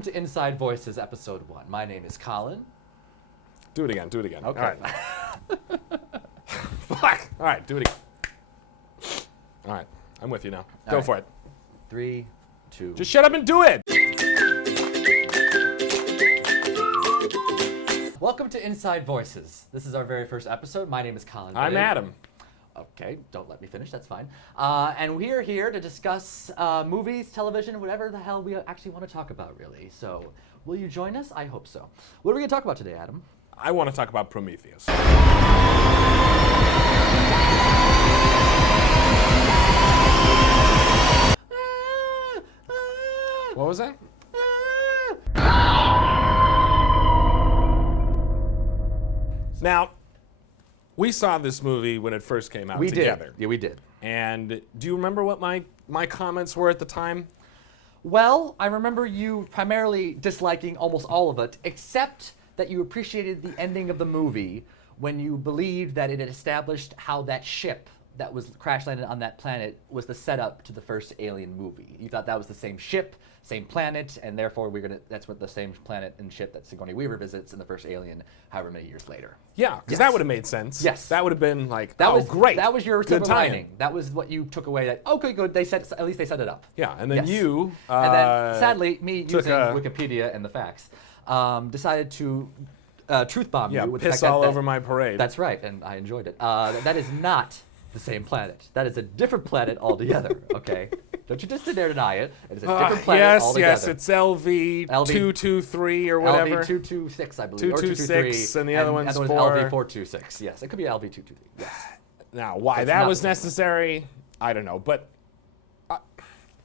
welcome to Inside Voices, Episode 1. My name is Colin. Do it again. Okay. All right. Fuck. All right, do it again. All right, I'm with you now. Go for it. 3, 2. Just shut up and do it. Welcome to Inside Voices. This is our very first episode. My name is Colin. I'm Adam. Okay, don't let me finish, that's fine. And we are here to discuss movies, television, whatever the hell we actually want to talk about, really. So, will you join us? I hope so. What are we going to talk about today, Adam? I want to talk about Prometheus. What was that? Now, we saw this movie when it first came out together. Yeah, we did. And do you remember what my comments were at the time? Well, I remember you primarily disliking almost all of it, except that you appreciated the ending of the movie when you believed that it had established how that ship that was crash landed on that planet was the setup to the first Alien movie. You thought that was the same ship, same planet, and therefore that's what the same planet and ship that Sigourney Weaver visits in the first Alien, however many years later. Yeah, because that would have made sense. Yes. That would have been like, great. That was your good silver lining. That was what you took away. That okay, good. At least they set it up. Yeah, and then you. And then sadly, me using Wikipedia and the facts, decided to truth bomb you with piss the fact all that over my parade. That's right, and I enjoyed it. That is not the same planet. That is a different planet altogether. Okay, don't you just dare deny it. It is a different planet altogether. Yes, it's LV223 or whatever. LV226, I believe. 226, and the other one's LV426. Yes, it could be LV223. Yes. Now, why that was necessary, I don't know, but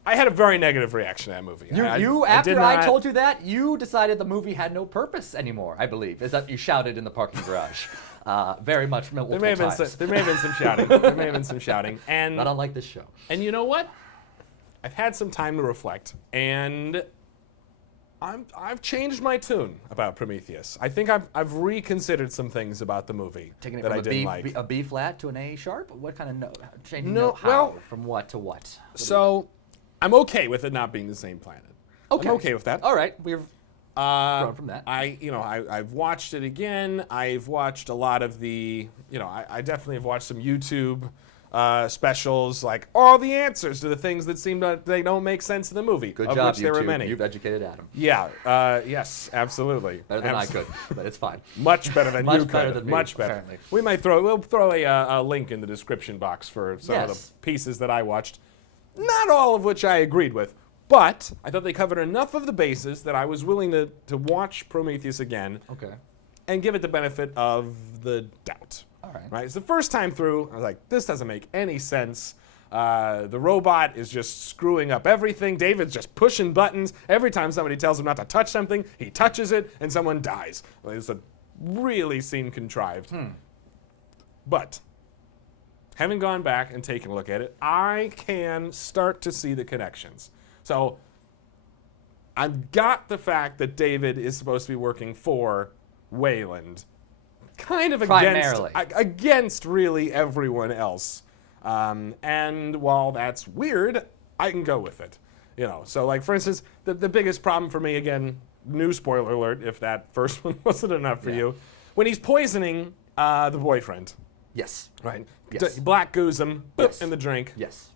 I had a very negative reaction to that movie. After I told you that, you decided the movie had no purpose anymore, I believe. Is that you shouted in the parking garage. Very much multiple times. There may have been some shouting. And not unlike this show. And you know what? I've had some time to reflect, and I've changed my tune about Prometheus. I think I've reconsidered some things about the movie Taking it that from I didn't like. A B flat to an A sharp? What kind of note? Changing No, note how? well, From what to what? So, I'm okay with it not being the same planet. Okay. I'm okay with that. All right, we've grown from that. I've watched it again. I've watched a lot of the, I definitely have watched some YouTube specials, like all the answers to the things that seem that they don't make sense in the movie. Good of job, which there were YouTube. many. You've educated Adam. Yeah. Yes. Absolutely. Better than I could, but it's fine. Much better than you could. Much better than me. Much better. Apparently. We'll throw a link in the description box for some of the pieces that I watched. Not all of which I agreed with, but I thought they covered enough of the bases that I was willing to watch Prometheus again. Okay. And give it the benefit of the doubt. All right. Right. It's the first time through. I was like, this doesn't make any sense. The robot is just screwing up everything. David's just pushing buttons. Every time somebody tells him not to touch something, he touches it, and someone dies. It's a really seemed contrived. But having gone back and taken a look at it, I can start to see the connections. So I've got the fact that David is supposed to be working for Wayland, kind of against really everyone else. And while that's weird, I can go with it. So like for instance, the biggest problem for me, again, new spoiler alert, if that first one wasn't enough for you, when he's poisoning the boyfriend. Yes. Right. Yes. Black goose him in the drink. Yes.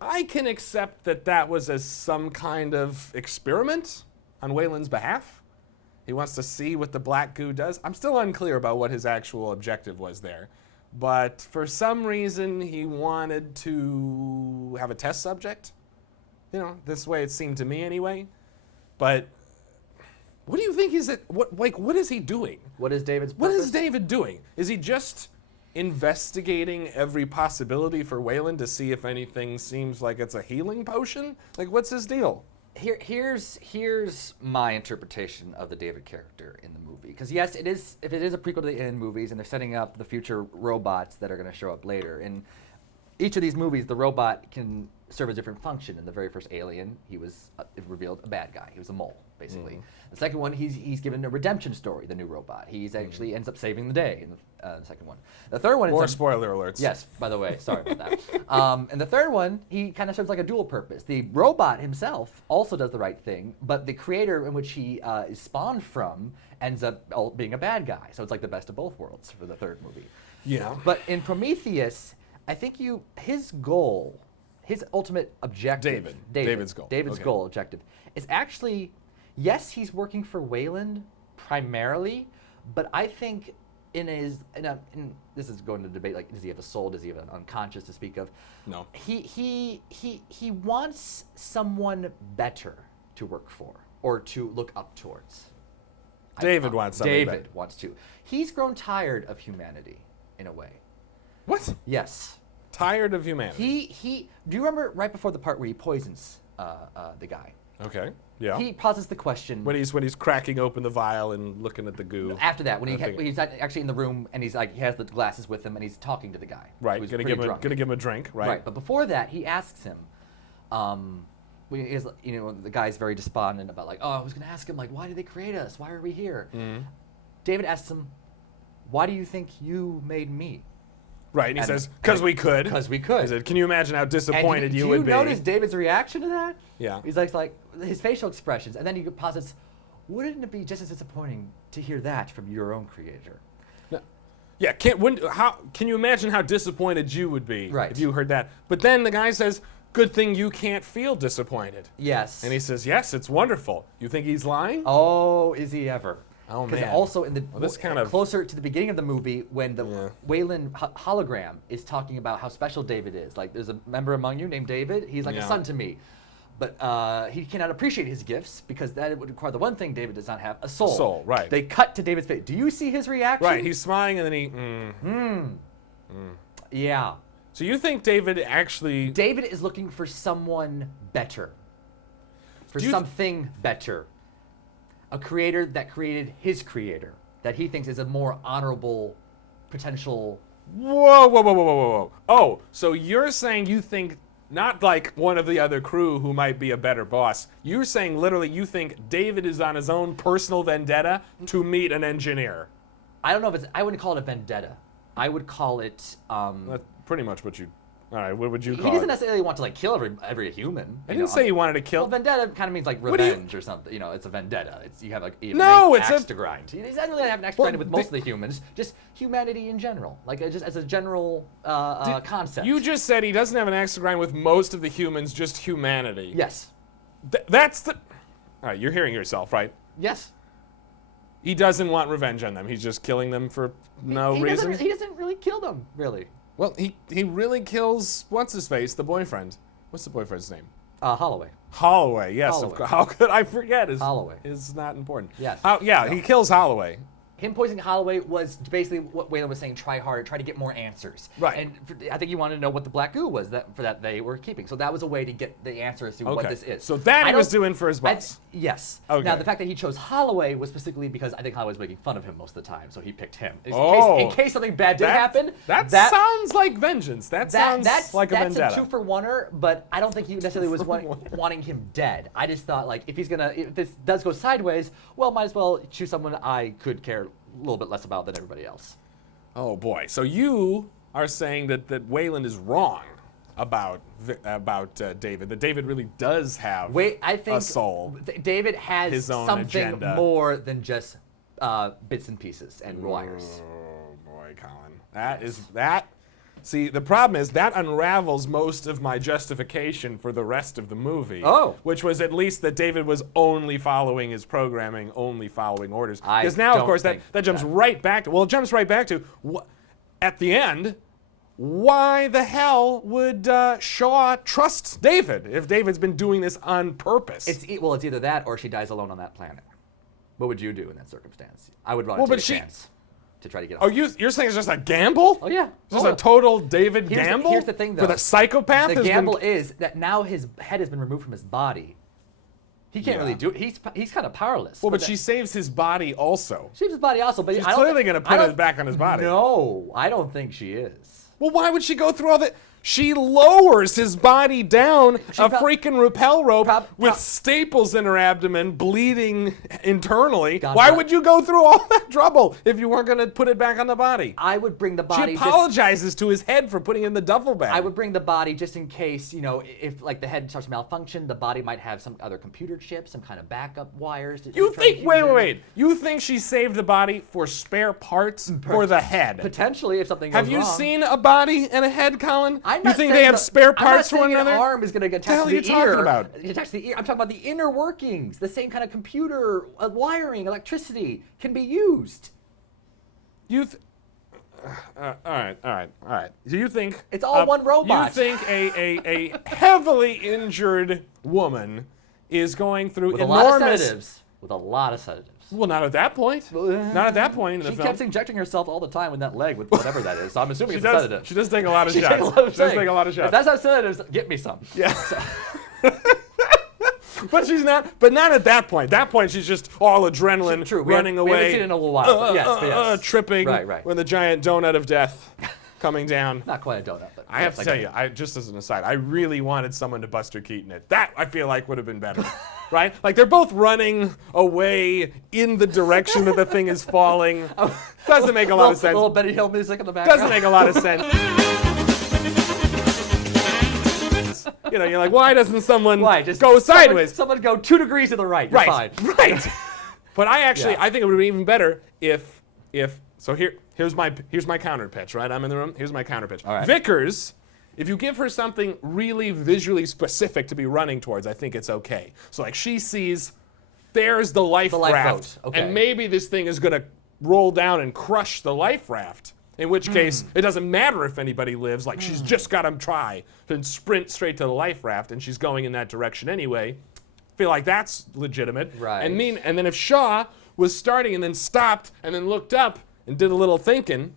I can accept that was as some kind of experiment on Wayland's behalf. He wants to see what the black goo does. I'm still unclear about what his actual objective was there. But for some reason, he wanted to have a test subject. This way it seemed to me anyway. But what do you think what is he doing? What is David's purpose? What is David doing? Is he just investigating every possibility for Wayland to see if anything seems like it's a healing potion? Like, what's his deal? Here's my interpretation of the David character in the movie. Because yes, if it is a prequel to the Alien movies, and they're setting up the future robots that are going to show up later. In each of these movies, the robot can serve a different function. In the very first Alien, he was revealed a bad guy. He was a mole, basically. The second one, he's given a redemption story, the new robot. He's actually ends up saving the day in the second one. The third one... More spoiler alerts. Yes, by the way, sorry about that. And the third one, he kind of serves like a dual purpose. The robot himself also does the right thing, but the creator in which he is spawned from ends up being a bad guy. So it's like the best of both worlds for the third movie. Yeah. But in Prometheus, I think his goal, his ultimate objective... David's goal. David's goal, objective, is actually, yes, he's working for Wayland primarily, but I think this is going to debate, like, does he have a soul? Does he have an unconscious to speak of? No. He wants someone better to work for or to look up towards. David wants something better. David wants to. He's grown tired of humanity, in a way. What? Yes. Tired of humanity. Do you remember right before the part where he poisons the guy? Okay. Yeah. He poses the question. When he's cracking open the vial and looking at the goo. After that, when he's actually in the room and he has the glasses with him and he's talking to the guy. Right. Gonna give him a drink. Right. Right. But before that, he asks him. The guy's very despondent about like, oh, I was gonna ask him like, why did they create us? Why are we here? David asks him, why do you think you made me? Right, and he says, because we could. Because we could. He said, can you imagine how disappointed you would be? Do you notice David's reaction to that? Yeah. He's like his facial expressions, and then he posits, wouldn't it be just as disappointing to hear that from your own creator? No. Yeah, can you imagine how disappointed you would be if you heard that? But then the guy says, good thing you can't feel disappointed. Yes. And he says, yes, it's wonderful. You think he's lying? Oh, is he ever? Oh, man. Because also in the closer to the beginning of the movie, when the Wayland hologram is talking about how special David is, like there's a member among you named David, he's like a son to me. But he cannot appreciate his gifts because that would require the one thing David does not have, a soul. Soul, right. They cut to David's face. Do you see his reaction? Right, he's smiling and then Yeah. So you think David actually... David is looking for someone better. For something better. A creator that created his creator. That he thinks is a more honorable potential... Whoa. Oh, so you're saying you think... Not like one of the other crew who might be a better boss. You're saying literally you think David is on his own personal vendetta to meet an engineer. I don't know if I wouldn't call it a vendetta. I would call it... That's pretty much what you... All right, what would you call it? He doesn't necessarily want to like kill every human. I didn't say he wanted to kill... Well, vendetta kind of means like revenge or something. You know, it's a vendetta. You have like an axe to grind. He doesn't really have an axe to grind with most of the humans. Just humanity in general. Like just as a general concept. You just said he doesn't have an axe to grind with most of the humans, just humanity. Yes. That's the... All right, you're hearing yourself, right? Yes. He doesn't want revenge on them. He's just killing them for no reason. He doesn't really kill them, really. Well, he really kills what's-his-face, the boyfriend. What's the boyfriend's name? Holloway. Holloway, yes. Holloway. How could I forget? Holloway. Is not important. Yes. He kills Holloway. Him poisoning Holloway was basically what Wayland was saying, try harder, try to get more answers. Right. And I think he wanted to know what the black goo was that they were keeping. So that was a way to get the answer as to what this is. So that he was doing for his boss. Yes. Okay. Now, the fact that he chose Holloway was specifically because I think Holloway was making fun of him most of the time, so he picked him. In case something bad did happen. That sounds like vengeance. That sounds like a vendetta. That's a two-for-oneer, but I don't think he necessarily was wanting him dead. I just thought, like, if this does go sideways, well, might as well choose someone I could care a little bit less about than everybody else. Oh boy! So you are saying that Wayland is wrong about David. That David really does have a soul. David has his own something agenda. More than just bits and pieces and wires. Oh boy, Colin, See, the problem is that unravels most of my justification for the rest of the movie. Oh. Which was at least that David was only following his programming, only following orders. Because now, of course, that jumps right back to... Well, it jumps right back to, at the end, why the hell would Shaw trust David if David's been doing this on purpose? It's either that or she dies alone on that planet. What would you do in that circumstance? I would run and take a chance to try to get. Oh, you're saying it's just a gamble? Oh yeah, just a total David gamble. Here's the thing, though. For the psychopath. The gamble is that now his head has been removed from his body. He can't really do it. He's kind of powerless. Well, but she saves his body also. She saves his body also, but she's clearly going to put it back on his body. No, I don't think she is. Well, why would she go through all that? She lowers his body down a prob- freaking rappel rope with prob- staples in her abdomen, bleeding internally. Gotcha. Why would you go through all that trouble if you weren't going to put it back on the body? I would bring the body. She apologizes to his head for putting it in the duffel bag. I would bring the body just in case, if like the head starts to malfunction, the body might have some other computer chip, some kind of backup wires. You think? Wait. You think she saved the body for spare parts for the head? Potentially, if something goes Have you wrong. seen a body and a head, Colin? I'm You not think saying they have spare parts for I'm one not saying another? an arm is going to get What the hell attached to the are you ear. talking about? Attached to the ear. I'm talking about the inner workings. The same kind of computer wiring, electricity can be used. All right. Do you think It's all one robot. You think a heavily injured woman is going through With enormous? a lot of sedatives. With a lot of sedatives. Well, not at that point. Not at that point in the She film. kept injecting herself all the time with that leg, with whatever that is. So I'm assuming She it's a does. sedative. She does take a lot of She shots. takes a lot of She does things. take a lot of shots. If that's not sedatives, get me some. Yeah. But she's not. But not at that point. That point, she's just all adrenaline, True. running We haven't away, seen it in a little while. But yes. tripping Right. with a giant donut of death coming down. Not quite a donut, but I have to tell you, just as an aside, I really wanted someone to Buster Keaton it. That I feel like would have been better, right? Like they're both running away in the direction that the thing is falling. Doesn't make a lot of sense. Little Benny Hill music in the background. Doesn't make a lot of sense. You're like, why doesn't someone Just go sideways? Someone go 2 degrees to the right. You're fine. Right. But I actually, Yeah. I think it would be even better if. So here's my counter pitch, right? I'm in the room. Here's my counter pitch. All right. Vickers, if you give her something really visually specific to be running towards, I think it's okay. So like she sees, there's the life raft, okay. and maybe this thing is gonna roll down and crush the life raft. In which case, it doesn't matter if anybody lives. Like she's just got to try to sprint straight to the life raft, and she's going in that direction anyway. Feel like that's legitimate. Right. And then if Shaw was starting and then stopped and then looked up and did a little thinking,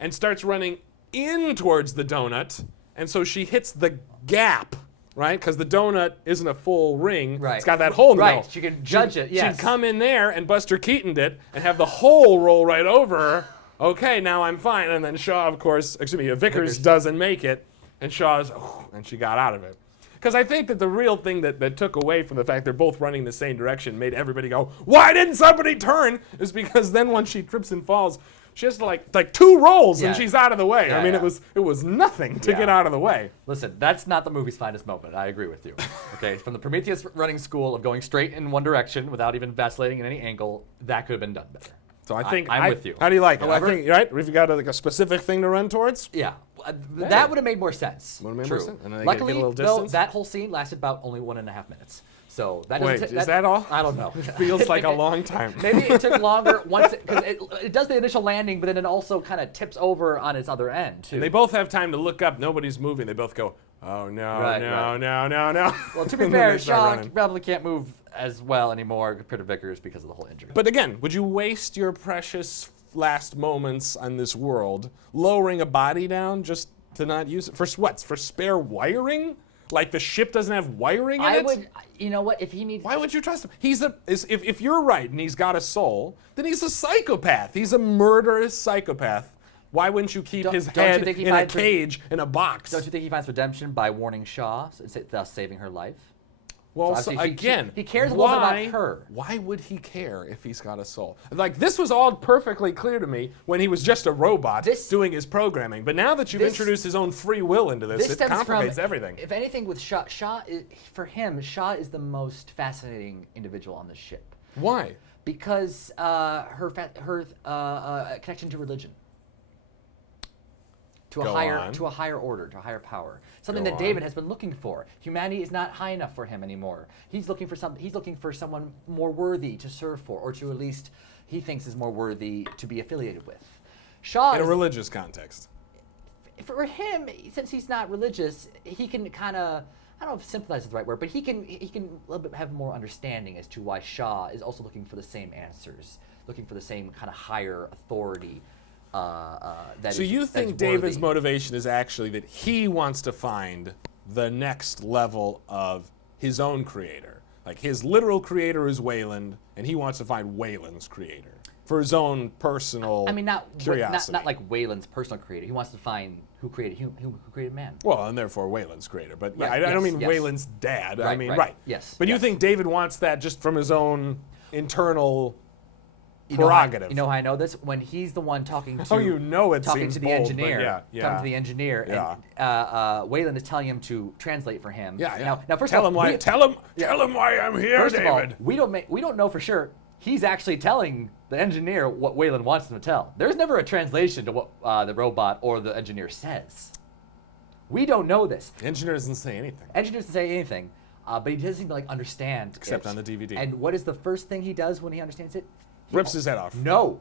and starts running in towards the donut, and so she hits the gap. Right, because the donut isn't a full ring. Right. It's got that hole in the middle. Right, she can judge it, yes. She'd come in there and Buster Keaton'd it and have the hole roll right over her. Okay, now I'm fine. And then Shaw, of course, Vickers doesn't make it, and Shaw's, and she got out of it. Because I think that the real thing that took away from the fact they're both running the same direction, made everybody go, why didn't somebody turn? Is because then once she trips and falls, she has to like 2 rolls and she's out of the way. Yeah, I mean, yeah. it was nothing to get out of the way. Listen, that's not the movie's finest moment. I agree with you. Okay, from the Prometheus running school of going straight in one direction without even vacillating in any angle, that could have been done better. So I think I'm with you. How do you like However, it? I think right. If you got like a specific thing to run towards. Yeah, that would have made more sense. Would've made True. more sense? And then they Luckily, get a little though, distance? that whole scene lasted about only 1.5 minutes. So that Wait, doesn't is that all? I don't know. Feels like a long time. Maybe it took longer once because it does the initial landing, but then it also kind of tips over on its other end too. They both have time to look up. Nobody's moving. They both go, oh no, no. Well, to be And then fair, they start Shaw running. probably can't move as well anymore compared to Vickers because of the whole injury. But again, would you waste your precious last moments on this world lowering a body down just to not use it for what? For spare wiring? Like the ship doesn't have wiring in it? would, you know what? If he needs, Why would you trust him? If you're right and he's got a soul, then he's a psychopath. He's a murderous psychopath. Why wouldn't you keep his don't you head think he in a finds cage in a box? don't you think he finds redemption by warning Shaw, thus saving her life? Well, So so obviously again, he cares a little bit about why- her. Why would he care if he's got a soul? Like this was all perfectly clear to me when he was just a robot doing his programming. But now that you've introduced his own free will into this, it stems complicates from, everything. If anything, with Shaw, for him, Shaw is the most fascinating individual on the ship Why? because her connection to religion. To a Go higher on. to a higher order, to a higher power. Something Go that on. David has been looking for. Humanity is not high enough for him anymore. He's looking for someone more worthy to serve for, or to at least he thinks is more worthy to be affiliated with. Shaw In a is, religious context. for him, since he's not religious, he can kind of, I don't know if sympathize is the right word, but he can a little bit have more understanding as to why Shaw is also looking for the same answers, looking for the same kind of higher authority. So you think David's motivation is actually that he wants to find the next level of his own creator? Like his literal creator is Wayland, and he wants to find Wayland's creator. for his own personal I mean, not curiosity. not like Wayland's personal creator. He wants to find who created who created man. Well, and therefore Wayland's creator. But yeah, Right, I don't yes, mean yes. Wayland's dad. I Right, mean, right. Yes, But you yes. think David wants that just from his own internal You know how- prerogative? you know how I know this? When he's the one talking to you know it talking seems to the bold, but engineer, yeah. talking to the engineer, Yeah. and Wayland is telling him to translate for him. Yeah, yeah. Now first tell of all, him why. Tell him why I'm here, first of all, David. we don't know for sure. He's actually telling the engineer what Wayland wants him to tell. There's never a translation to what the robot or the engineer says. We don't know this. The engineer doesn't say anything. Engineer doesn't say anything, but he doesn't seem to understand. Except it. on the DVD. And what is the first thing he does when he understands it? Rips his head off. No.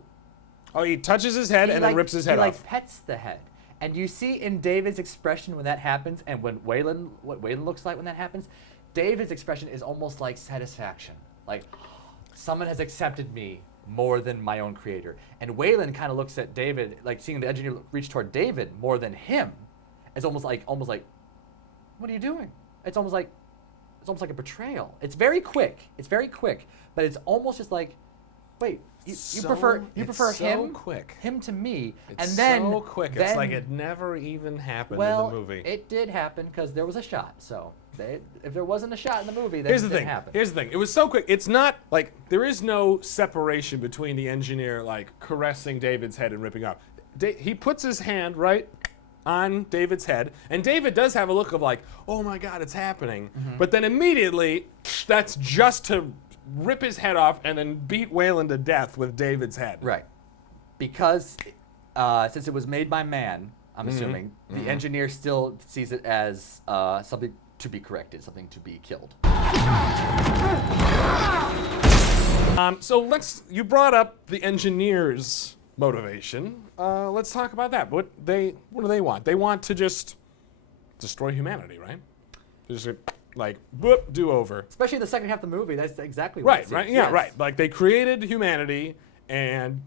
Oh, he touches his head and then rips his head he off. pets the head. And you see in David's expression when that happens, and what Wayland looks like when that happens, David's expression is almost like satisfaction. Like, someone has accepted me more than my own creator. And Wayland kind of looks at David, like seeing the engineer reach toward David more than him. It's almost like, what are you doing? It's almost like a betrayal. It's very quick. But it's almost just like, wait, you prefer him quick. him to me, It's and then so quick. It's like it never even happened in the movie. It did happen because there was a shot. So if there wasn't a shot in the movie, then Here's it the didn't thing. happen. Here's the thing. It was so quick. It's not like there is no separation between the engineer like caressing David's head and ripping off. He puts his hand right on David's head, and David does have a look of like, oh my God, it's happening. But then immediately, that's just to rip his head off and then beat Wayland to death with David's head. Right. Because since it was made by man, I'm assuming, the engineer still sees it as something to be corrected, something to be killed. So you brought up the engineer's motivation. Let's talk about that. What do they want? They want to just destroy humanity, right? Just like, boop, do over. Especially the second half of the movie, that's exactly what it seems. Right, yeah, Yes. right. Like they created humanity and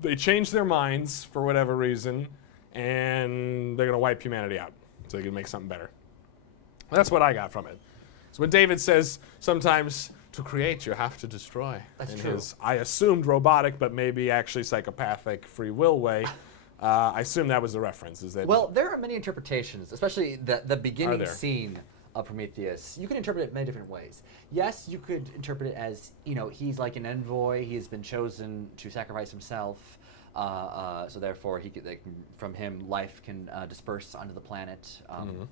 they changed their minds for whatever reason, and they're gonna wipe humanity out so they can make something better. That's what I got from it. So when David says sometimes to create you have to destroy. That's in true. His, I assumed robotic, but maybe actually psychopathic free will way. I assume that was the reference. Is that Well, there are many interpretations, especially the beginning there? scene of Prometheus. You can interpret it many different ways. Yes, you could interpret it as, he's like an envoy. He has been chosen to sacrifice himself. So therefore, from him, life can disperse onto the planet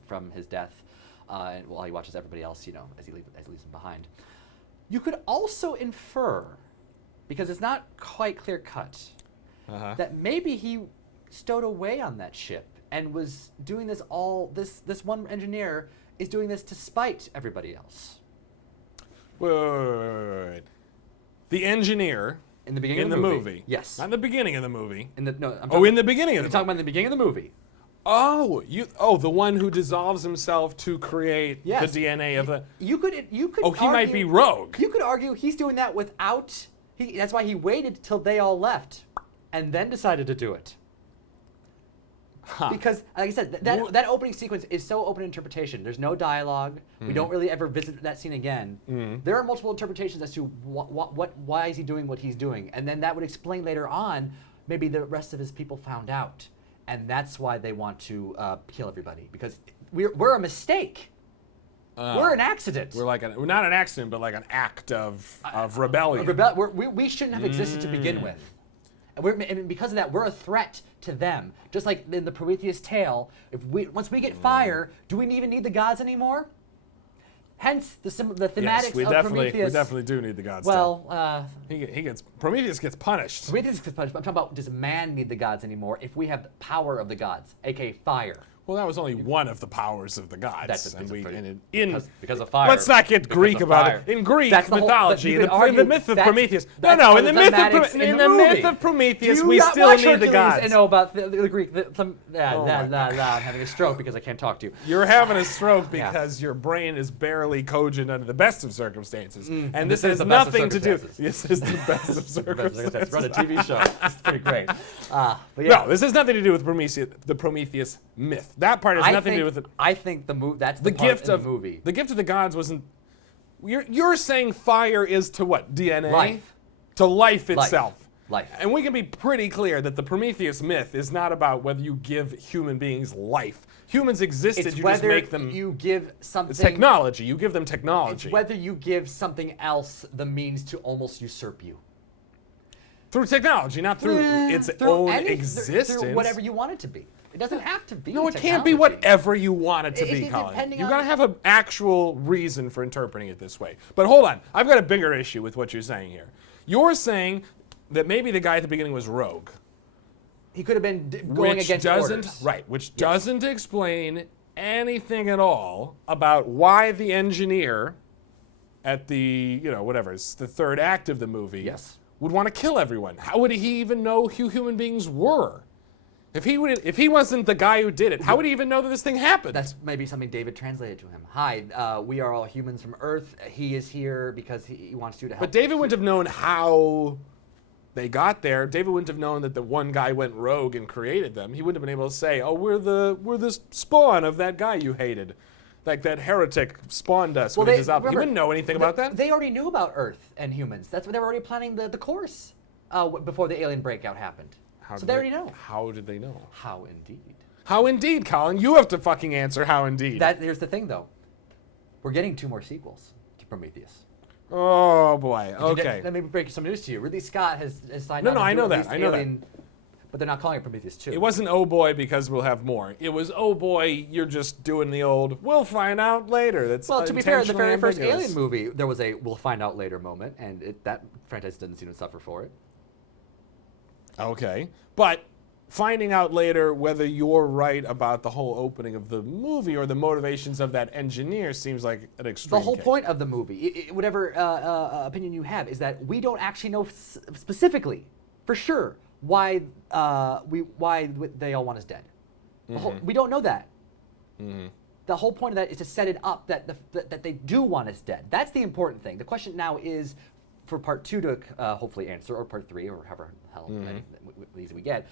from his death, and while he watches everybody else, as he leaves them behind. You could also infer, because it's not quite clear cut, that maybe he stowed away on that ship and was doing this this one engineer is doing this to spite everybody else. Wait. The engineer In the beginning in of the the movie. Yes. Not in the beginning of the movie. I'm In the beginning of I'm the talking movie. about in the beginning of the movie. Oh, the one who dissolves himself to create Yes. the DNA of the. You could. Oh, he might be rogue. You could argue he's doing that without. That's why he waited till they all left, and then decided to do it. Because, like I said, that opening sequence is so open interpretation. There's no dialogue. We don't really ever visit that scene again. There are multiple interpretations as to why is he doing what he's doing, and then that would explain later on. Maybe the rest of his people found out, and that's why they want to kill everybody, because we're a mistake. We're an accident. We're not an accident, but like an act of rebellion. We shouldn't have existed to begin with. And because of that, we're a threat to them. Just like in the Prometheus tale, once we get fire, do we even need the gods anymore? Hence the thematics Yes, we of definitely Prometheus. do need the gods. Well, Prometheus gets punished. Prometheus gets punished, but I'm talking about, does man need the gods anymore if we have the power of the gods, aka fire? Well, that was only one of the powers of the gods. Because of fire. Let's not get Greek about fire. it. In Greek That's the whole- mythology, but you could in the argue myth of that's- Prometheus. that's No, part in the of the myth thematics in the myth movie. of Prometheus, Do we not still watch need the Hercules gods. and know about the Greek. I'm my having a stroke because I can't talk to you. You're having a stroke Yeah. because your brain is barely cogent under the best of circumstances, and this is has the best of nothing to do. circumstances. This is the best of circumstances. Run a TV show. It's pretty great. But yeah. No, this has nothing to do with the Prometheus myth. That part has nothing to do with it. I think that's The part gift in of the movie. the gift of the gods wasn't. You're saying fire is to what? DNA. Life. To life itself. Life. And we can be pretty clear that the Prometheus myth is not about whether you give human beings life. Humans existed, It's you whether just make them... you give something... It's technology. You give them technology. It's whether you give something else the means to almost usurp you. Through technology, not through its own existence. Through whatever you want it to be. It doesn't have to be. No, it can't be whatever you want it to be, Colin. Depending You on- gotta have an actual reason for interpreting it this way. But hold on, I've got a bigger issue with what you're saying here. You're saying that maybe the guy at the beginning was rogue. He could have been going against orders. Right, which doesn't explain anything at all about why the engineer at the, whatever, it's the third act of the movie, Yes. would want to kill everyone. How would he even know who human beings were? If he wasn't the guy who did it, how would he even know that this thing happened? That's maybe something David translated to him. Hi, we are all humans from Earth. He is here because he wants you to help. But David wouldn't have known how they got there. David wouldn't have known that the one guy went rogue and created them. He wouldn't have been able to say, "Oh, we're the spawn of that guy you hated, like that heretic spawned us." Well, when he they- dissolved." He remember, wouldn't know anything about that. They already knew about Earth and humans. That's what they were already planning the course before the alien breakout happened. So they already know. How did they know? How indeed. How indeed, Colin? You have to fucking answer how indeed. Here's the thing, though. We're getting 2 more sequels to Prometheus. Oh boy. Okay. Let me break some news to you. Ridley Scott has signed No, on no, to I do know at that. least I know that. Alien, but they're not calling it Prometheus 2. It wasn't oh boy because we'll have more. It was oh boy, you're just doing the old we'll find out later. That's Well, to be fair, in the very first ambiguous. Alien movie, there was a we'll find out later moment, and that franchise didn't seem to suffer for it. Okay. But finding out later whether you're right about the whole opening of the movie or the motivations of that engineer seems like an extreme The whole case. point of the movie, whatever opinion you have, is that we don't actually know specifically, for sure, why they all want us dead. We don't know that. The whole point of that is to set it up that they do want us dead. That's the important thing. The question now is for part 2 to hopefully answer, or part 3, or however the hell many these we get.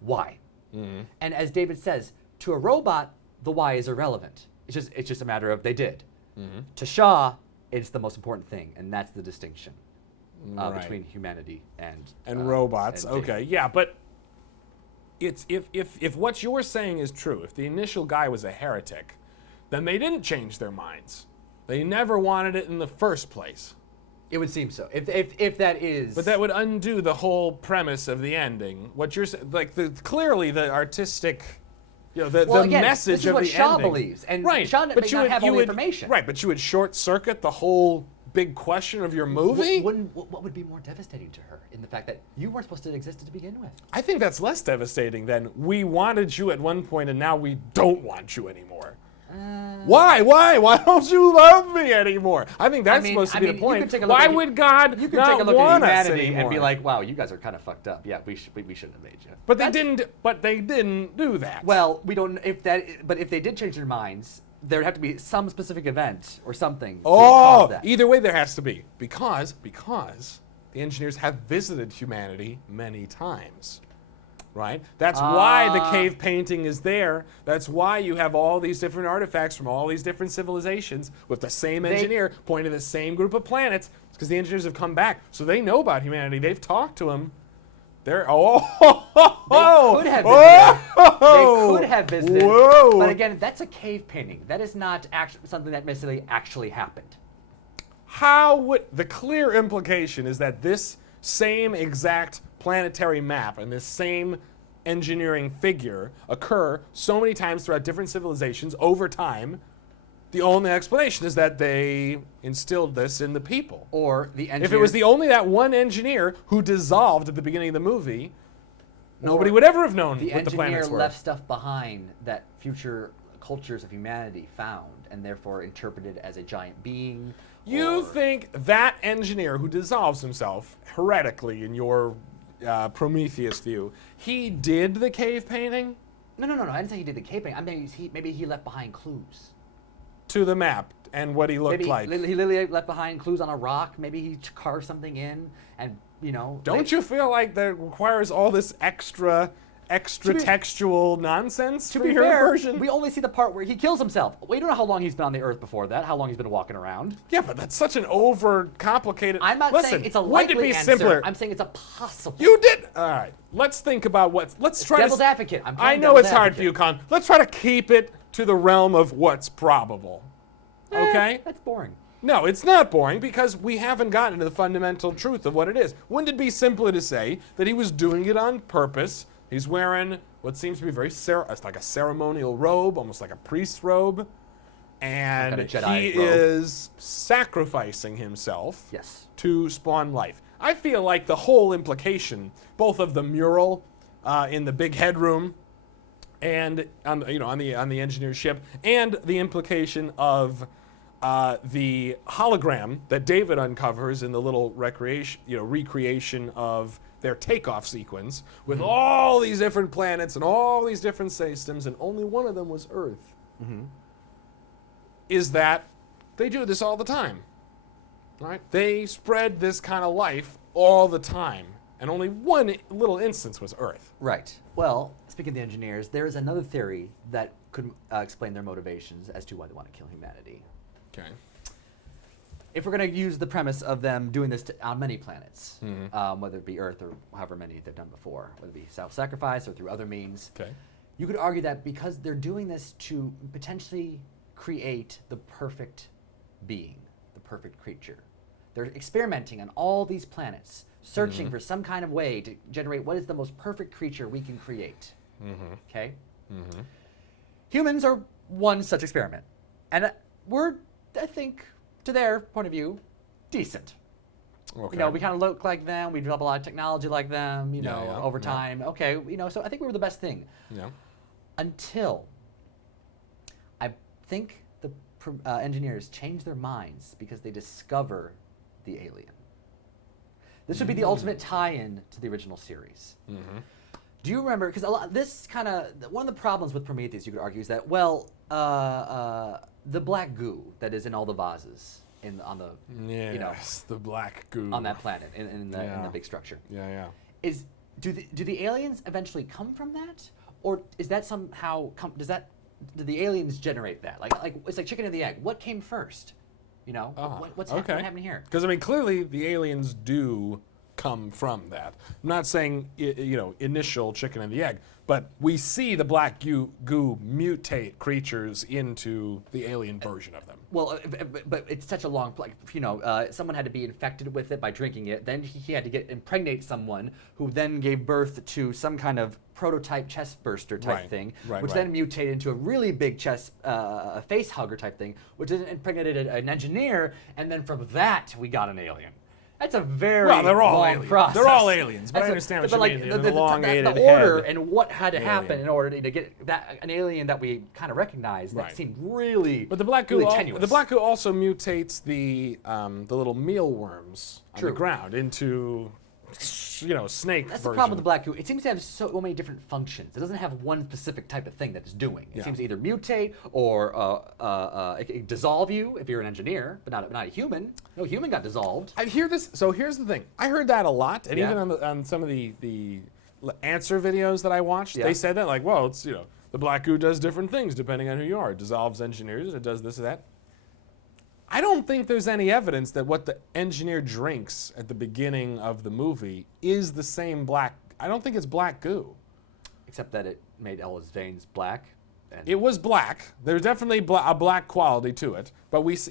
Why? And as David says, to a robot, the why is irrelevant. It's just a matter of they did. To Shaw, it's the most important thing, and that's the distinction between humanity and robots. and Okay, yeah, but it's if what you're saying is true, if the initial guy was a heretic, then they didn't change their minds. They never wanted it in the first place. It would seem so. If that is. But that would undo the whole premise of the ending. What you're saying, like clearly the artistic, the again, message this is of what the Shaw ending. believes, and right. Shaw may not have all the information. Right, but you would short circuit the whole big question of your movie. What would be more devastating to her in the fact that you weren't supposed to exist to begin with? I think that's less devastating than we wanted you at one point and now we don't want you anymore. Why? Why don't you love me anymore? I think that's supposed to be the point. Why would God you could not take a look want at us humanity anymore? and be like, wow, you guys are kind of fucked up. Yeah, we shouldn't have made you. But they didn't. But they didn't do that. Well, we don't. But if they did change their minds, there'd have to be some specific event or something. To cause that. Either way, there has to be because the engineers have visited humanity many times. Right? That's why the cave painting is there. That's why you have all these different artifacts from all these different civilizations with the same engineer pointing to the same group of planets. It's because the engineers have come back. So they know about humanity. They've talked to them. They could have visited. They could have visited. Whoa. But again, that's a cave painting. That is not something that necessarily actually happened. How would the clear implication is that this same exact planetary map and this same engineering figure occur so many times throughout different civilizations over time. The only explanation is that they instilled this in the people. Or the engineer. If it was only that one engineer who dissolved at the beginning of the movie, nobody would ever have known what the planets were. The engineer left stuff behind that future cultures of humanity found and therefore interpreted as a giant being. You think that engineer who dissolves himself heretically in your Prometheus view, he did the cave painting? No. I didn't say he did the cave painting. I mean, maybe he left behind clues. To the map and what he looked Maybe like. he literally left behind clues on a rock. Maybe he carved something in and, Don't you feel like that requires all this extra extra textual nonsense To for be your fair, version? we only see the part where he kills himself. We don't know how long he's been on the Earth before that, how long he's been walking around. Yeah, but that's such an over-complicated... I'm not Listen, saying it's a wouldn't likely it be answer. simpler? I'm saying it's a possible. You did... All right, let's think about what... Let's try Devil's to... advocate. I'm I playing know devil's it's hard for advocate. you, Colin. Let's try to keep it to the realm of what's probable. Okay? That's boring. No, it's not boring because we haven't gotten to the fundamental truth of what it is. Wouldn't it be simpler to say that he was doing it on purpose? He's wearing what seems to be it's like a ceremonial robe, almost like a priest's robe. And Like a Jedi he robe. is sacrificing himself Yes. to spawn life. I feel like the whole implication, both of the mural in the big headroom and on the engineer's ship, and the implication of the hologram that David uncovers in the little recreation of their takeoff sequence with all these different planets and all these different systems, and only one of them was Earth. Is that they do this all the time, right? They spread this kind of life all the time, and only one little instance was Earth. Right. Well, speaking of the engineers, there is another theory that could explain their motivations as to why they want to kill humanity. Okay. If we're going to use the premise of them doing this on many planets, whether it be Earth or however many they've done before, whether it be self-sacrifice or through other means, Okay. you could argue that because they're doing this to potentially create the perfect being, the perfect creature. They're experimenting on all these planets, searching for some kind of way to generate what is the most perfect creature we can create. Okay? Humans are one such experiment. And we're, I think, to their point of view, decent. Okay. You know, we kind of look like them. We develop a lot of technology like them, over yeah. time. Okay, so I think we were the best thing. Yeah. Until I think the engineers change their minds because they discover the alien. This would be the ultimate tie-in to the original series. Do you remember? Because one of the problems with Prometheus, you could argue, is that the black goo that is in all the vases on the the black goo on that planet in the big structure. Yeah. Do the aliens eventually come from that, or is that somehow do the aliens generate that? Like it's like chicken and the egg. What came first? What's happening here? Because clearly the aliens do come from that. I'm not saying initial chicken and the egg, but we see the black goo mutate creatures into the alien version of them. Well, but it's such a long, someone had to be infected with it by drinking it. Then he had to impregnate someone who then gave birth to some kind of prototype chest burster type thing, which then mutated into a really big chest, face hugger type thing, which then impregnated an engineer, and then from that we got an alien. That's a very they're all long aliens. process. They're all aliens, but I understand what you mean. The order and what had to happen alien. in order to get an alien that we kind of recognize that seemed really, but the black goo, really tenuous. The black goo also mutates the little mealworms on the ground into snake. That's the problem with the black goo. It seems to have so many different functions. It doesn't have one specific type of thing that it's doing. It seems to either mutate or it can dissolve you if you're an engineer, but not a human. No human got dissolved. I hear this. So here's the thing. I heard that a lot, and even on some of the answer videos that I watched, they said that it's the black goo does different things depending on who you are. It dissolves engineers. It does this or that. I don't think there's any evidence that what the engineer drinks at the beginning of the movie is the same black. I don't think it's black goo. Except that it made all his veins black. It was black. There's definitely a black quality to it, but it's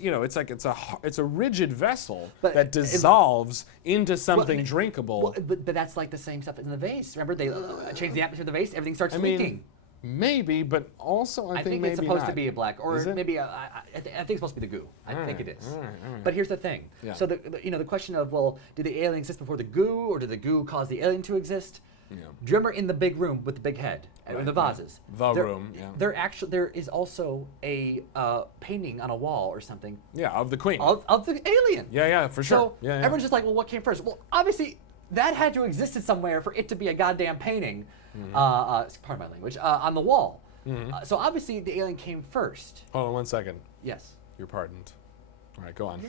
a rigid vessel that dissolves into something drinkable. Well, but that's like the same stuff in the vase. Remember, they changed the atmosphere of the vase. Everything starts leaking. Maybe, but also I think maybe it's supposed not. to be a black, or maybe I think it's supposed to be the goo. I think it is. All right. But here's the thing. Yeah. So the question of did the alien exist before the goo, or did the goo cause the alien to exist? Yeah. Do you remember in the big room with the big head, the vases? There is also a painting on a wall or something. Yeah, of the queen. Of the alien. Yeah, for sure. So everyone's just like, well, what came first? Well, obviously that had to exist somewhere for it to be a goddamn painting. Pardon my language. On the wall. So obviously the alien came first. Hold on 1 second. Yes. You're pardoned. All right, go on.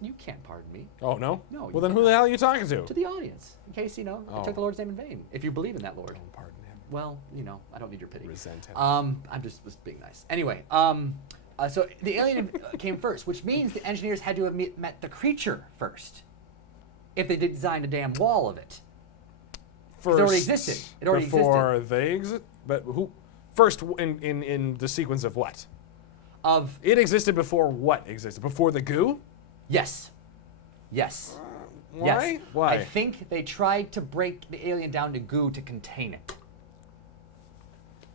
You can't pardon me. Oh, no? No. Well, then who the hell are you talking to? To the audience, in case, I took the Lord's name in vain. If you believe in that Lord. Don't pardon him. well, you know, I don't need your pity. Resent him. I'm just was being nice. Anyway, so the alien came first, which means the engineers had to have met the creature first. If they did design a damn wall of it. First, it already existed. It already before existed. they exist. But who? First, in the sequence of what? It existed before what existed? Before the goo? Yes. Yes. Why? Yes. Why? I think they tried to break the alien down to goo to contain it.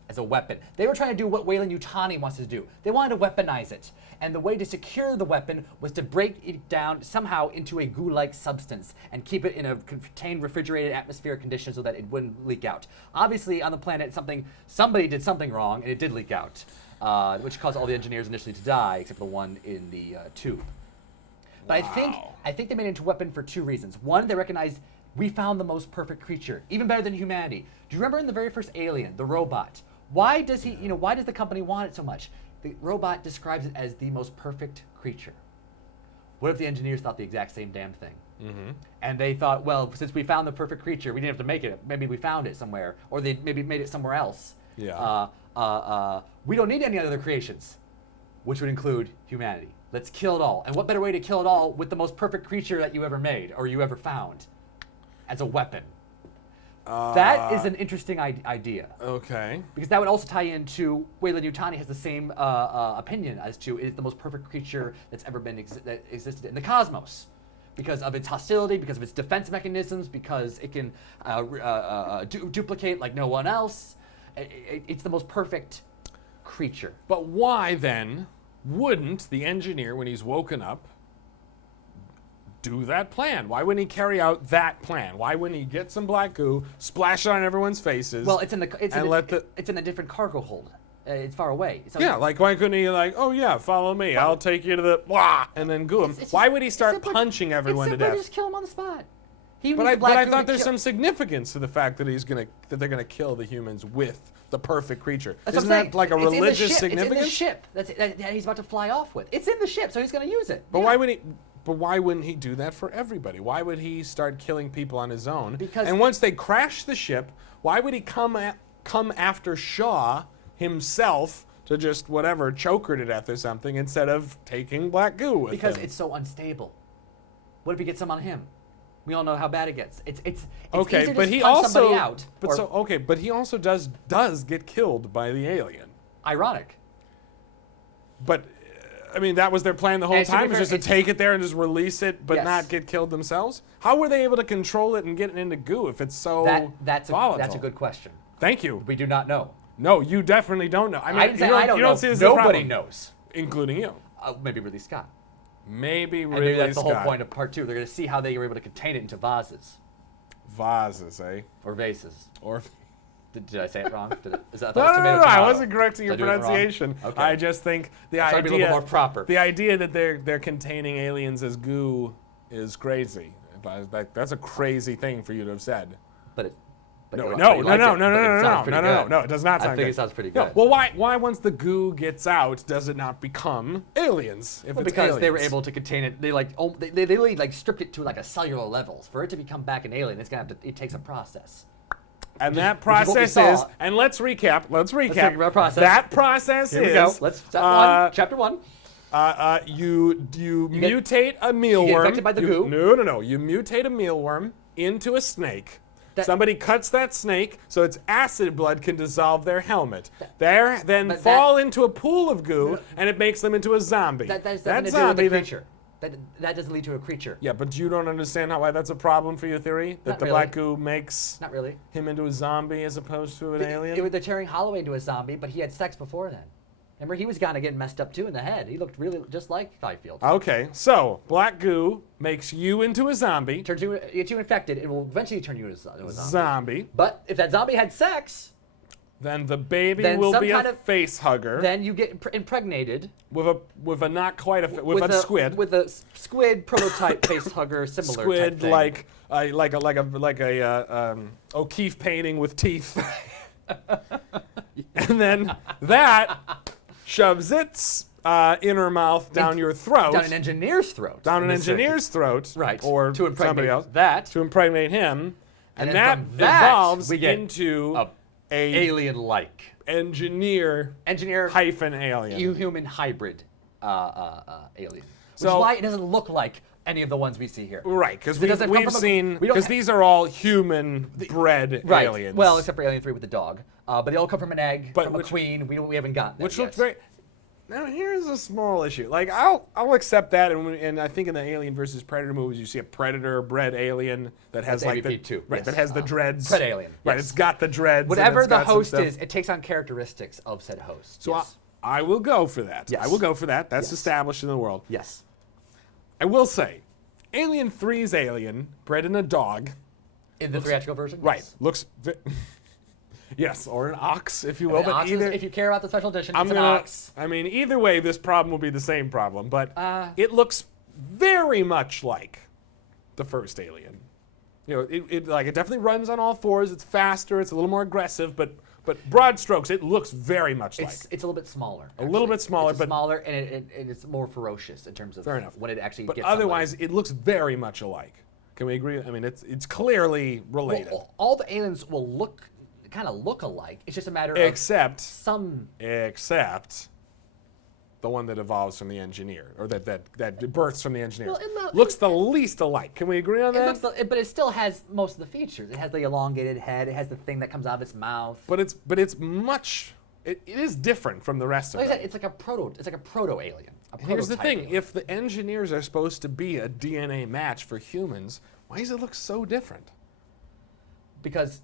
As a weapon. They were trying to do what Weyland-Yutani wants to do. They wanted to weaponize it. And the way to secure the weapon was to break it down somehow into a goo-like substance and keep it in a contained refrigerated atmospheric condition so that it wouldn't leak out. Obviously, on the planet, somebody did something wrong, and it did leak out, which caused all the engineers initially to die, except for the one in the tube. But I think they made it into a weapon for two reasons. One, they recognized we found the most perfect creature, even better than humanity. Do you remember in the very first Alien, the robot? Why does the company want it so much? The robot describes it as the most perfect creature. What if the engineers thought the exact same damn thing? Mm-hmm. And they thought, well, since we found the perfect creature, we didn't have to make it. Maybe we found it somewhere, or they maybe made it somewhere else. Yeah. We don't need any other creations, which would include humanity. Let's kill it all. And what better way to kill it all with the most perfect creature that you ever made or you ever found as a weapon? That is an interesting idea. Okay. Because that would also tie into Weyland-Yutani has the same opinion as to it is the most perfect creature that's ever been that existed in the cosmos. Because of its hostility, because of its defense mechanisms, because it can duplicate like no one else. It's the most perfect creature. But why then wouldn't the engineer, when he's woken up, do that plan? Why wouldn't he carry out that plan? Why wouldn't he get some black goo, splash it on everyone's faces? Well, it's in a different cargo hold. It's far away. Yeah, like why couldn't he oh yeah, follow me. I'll take you to the blah, and then goo him. Why would he start punching everyone to death? Just kill him on the spot. But I thought there's some significance to the fact that they're gonna kill the humans with the perfect creature. Isn't that like a religious significance? It's in the ship that he's about to fly off with. It's in the ship, so he's gonna use it. But why would he? But why wouldn't he do that for everybody? Why would he start killing people on his own? And once they crash the ship, why would he come after Shaw himself to just choke her to death or something instead of taking black goo with him? Because it's so unstable. What if he gets some on him? We all know how bad it gets. It's okay, but he also but he also does get killed by the alien. Ironic. But I mean, that was their plan the whole time, was just to take it there and just release it, but not get killed themselves? How were they able to control it and get it into goo if it's so volatile? That's a good question. Thank you. We do not know. No, you definitely don't know. I mean, I don't know. See this Nobody knows. Including you. Maybe Ridley Scott. Maybe Ridley Scott. Maybe that's the whole point of part 2. They're going to see how they were able to contain it into vases. Vases, eh? Or vases. Or... Did I say it wrong? No, I wasn't correcting your pronunciation. Okay. I just think the idea to be a little more proper. The idea that they're containing aliens as goo is crazy. That's a crazy thing for you to have said. No, it does not sound good. I think it sounds pretty good. Well, why once the goo gets out does it not become aliens? Because they were able to contain it. They literally stripped it to like a cellular level. For it to become back an alien, it takes a process. And that process is, and let's recap. Let's talk about process. That process Here we go. Let's chapter 1. You mutate a mealworm. You get infected by the goo. No. You mutate a mealworm into a snake. Somebody cuts that snake so its acid blood can dissolve their helmet. Then fall into a pool of goo, and it makes them into a zombie. That zombie creature. That doesn't lead to a creature. Yeah, but you don't understand why that's a problem for your theory? That the black goo makes him into a zombie as opposed to an alien? They're tearing Holloway into a zombie, but he had sex before then. Remember, he was kind of getting messed up too in the head. He looked really just like Fifield. Okay, so black goo makes you into a zombie. Gets you infected, and will eventually turn you into a zombie. But if that zombie had sex... Then the baby will be a face hugger. Then you get impregnated with a not quite a squid. With a squid prototype face hugger, similar squid type thing. like a O'Keeffe painting with teeth. And then that shoves its inner mouth down your throat. Down an engineer's throat. Down an engineer's throat. Right. Or somebody else. That. To impregnate him. And that evolves into alien-like. Engineer hyphen alien. Human hybrid alien. Which So- is why it doesn't look like any of the ones we see here. Right, because It doesn't come we've from a- seen, we don't because ha- these are all human-bred Right. aliens. Well, except for Alien 3 with the dog. But they all come from an egg, But from a queen. We haven't gotten that which yet. looks very. Now here's a small issue. Like I'll accept that, and I think in the Alien versus Predator movies, you see a predator-bred alien that has That's like the AVP2, right yes. that has the dreads. Pred alien, Right, yes. it's got the dreads. and Whatever it's the got some host stuff. is, it takes on characteristics of said host. So yes. I will go for that. Yes. I will go for that. That's Yes. established in the world. Yes. I will say, Alien 3's alien, bred in a dog, In the theatrical version? right, Yes. looks. Yes, or an ox, if you will. An But ox is- either, if you care about the special edition, I'm it's an gonna. ox. I mean, either way, this problem will be the same problem. But it it looks very much like the first Alien. You know, it definitely runs on all fours. It's faster. It's a little more aggressive. But broad strokes, it looks very much like. It's a little bit smaller. A little bit smaller, it's but- smaller, and it's more ferocious in terms of Fair enough. when it actually But gets otherwise, it looks very much alike. Can we agree? I mean, it's clearly related. well, all the aliens will kind of look alike. It's just a matter of Except the one that evolves from the engineer, or that births from the engineer, Well, looks the least alike. Can we agree on that? but it still has most of the features. It has the elongated head. It has the thing that comes out of its mouth. But it's much. It is different from the rest of Like I them. said, it's like a proto alien. Here's the thing: if the engineers are supposed to be a DNA match for humans, why does it look so different? because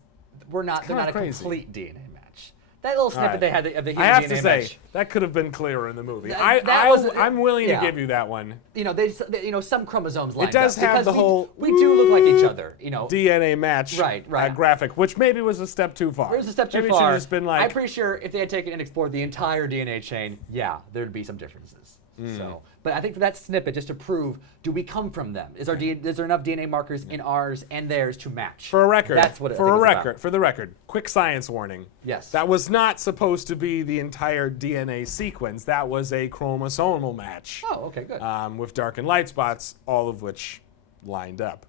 they're not kinda a crazy. complete DNA match. That little snippet right. they had of the human I have DNA to say match. that could have been clearer in the movie. That was- I'm willing yeah. to give you that one. You know, some chromosomes line does up. have because the whole we do look like each other. You know, DNA match Right. graphic, which maybe was a step too far. it was a step too maybe far. It should have just been like I'm pretty sure if they had taken and explored the entire DNA chain, yeah, there'd be some differences. Hmm. So, but I think for that snippet, just to prove, do we come from them? Is there enough DNA markers in ours and theirs to match? For a record, That's what I think it's about. for the record, quick science warning. Yes. That was not supposed to be the entire DNA sequence. That was a chromosomal match. Oh, okay, good. With dark and light spots, all of which lined up.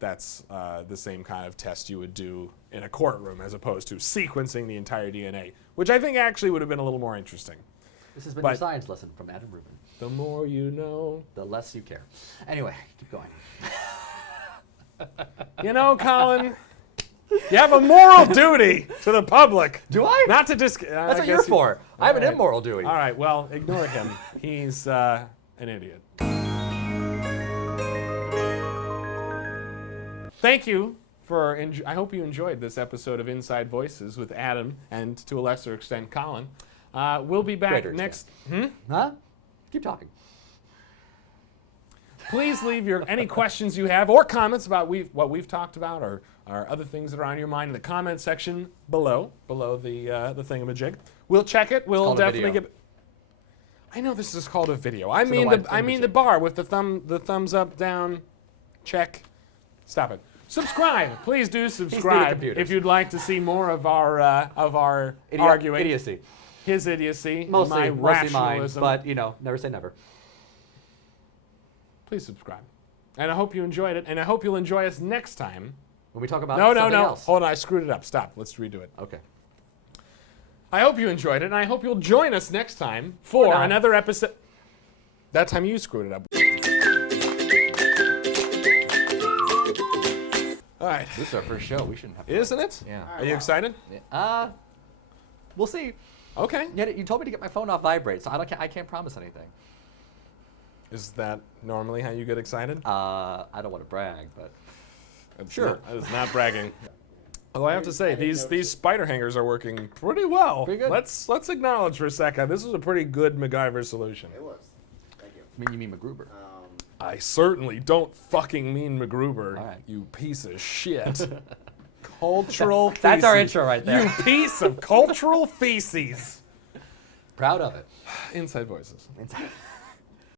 That's the same kind of test you would do in a courtroom as opposed to sequencing the entire DNA, which I think actually would have been a little more interesting. This has been but- your science lesson from Adam Rubin. The more you know. The less you care. Anyway, keep going. You know, Colin, you have a moral duty to the public. Do I? Not to just. That's what you're for. I have an immoral duty. All right, well, ignore him. He's an idiot. Thank you for. I hope you enjoyed this episode of Inside Voices with Adam and, to a lesser extent, Colin. We'll be back Greater next. Huh? Keep talking. Please leave any questions you have or comments about what we've talked about or other things that are on your mind in the comment section below the thingamajig. We'll check it. We'll called a definitely video. get. I know this is called a video. I the mean wide I mean the thingamajig. bar with the thumbs up, down, check. Stop it. Subscribe. Please do subscribe computers. if you'd like to see more of our arguing. Idiocy. His idiocy, Mostly my mine, rationalism. but never say never. Please subscribe. And I hope you enjoyed it, and I hope you'll enjoy us next time. When we talk about No. something else. Hold on, I screwed it up. Stop. Let's redo it. Okay. I hope you enjoyed it, and I hope you'll join us next time for not. another episode. That time you screwed it up. All right. This is our first show. We shouldn't have. Isn't it? Yeah. Are you excited? We'll see. Okay. You told me to get my phone off vibrate, so I can't promise anything. Is that normally how you get excited? I don't want to brag, but Sure. It's not bragging. Although I have to say, these spider hangers are working pretty well. Pretty good. Let's acknowledge for a second. This was a pretty good MacGyver solution. It was. Thank you. you mean MacGruber? I certainly don't fucking mean MacGruber, All right. you piece of shit. Cultural feces. That's our intro right there. You piece of cultural feces. Proud of it. Inside Voices. It's-